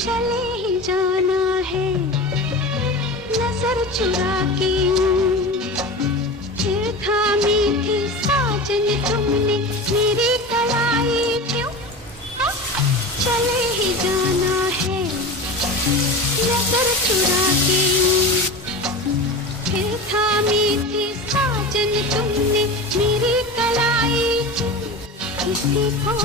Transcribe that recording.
चले ही जाना है नजर चुरा के। फिर थामी थी साजन तुमने मेरी कलाई क्यों? चले ही जाना है नजर चुरा के। फिर थामी थी साजन तुमने मेरी कलाई क्यों? किसी को